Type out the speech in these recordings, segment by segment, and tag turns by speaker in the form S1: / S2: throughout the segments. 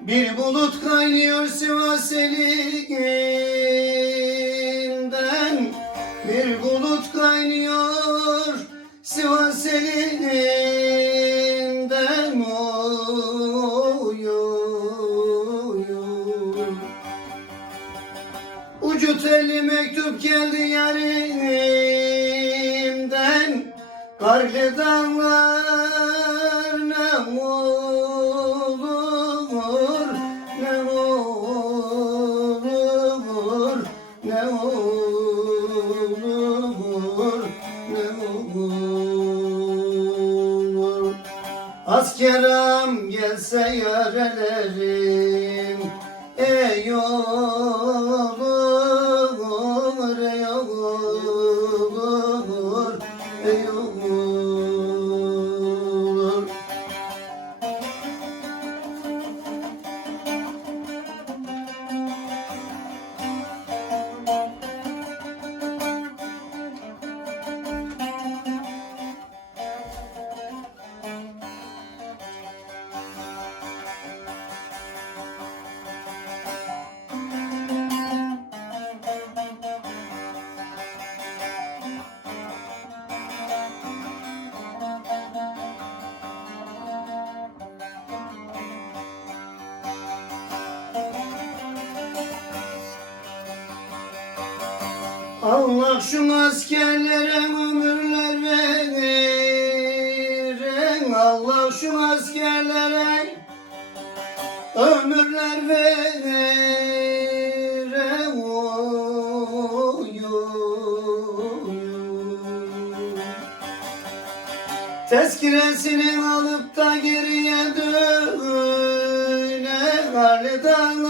S1: Bir bulut kaynıyor Sivas elinden. Bir bulut kaynıyor Sivas elinden. Oy oy oy. Ucu telli mektup geldi yarimden. Karlı dağlar Askeram gelse yarelerim Ey olur, Allah şu askerlere ömürler verin Allah şu askerlere ömürler verin oy, oy, oy. Tezkiresini alıp da geriye döne Karlı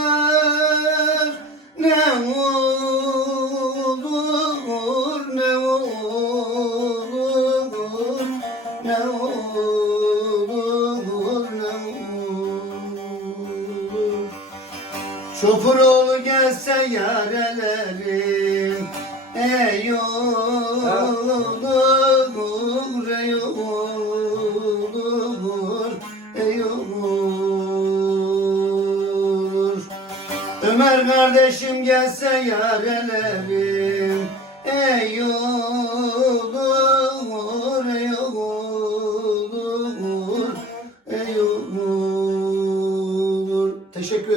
S1: Şopuroğlu gelse yarelerim. Ey olur, ey olur, ey olur Ömer kardeşim gelse yarelerim. Ey olur,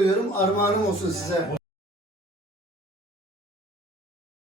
S1: ediyorum. Armağanım olsun size.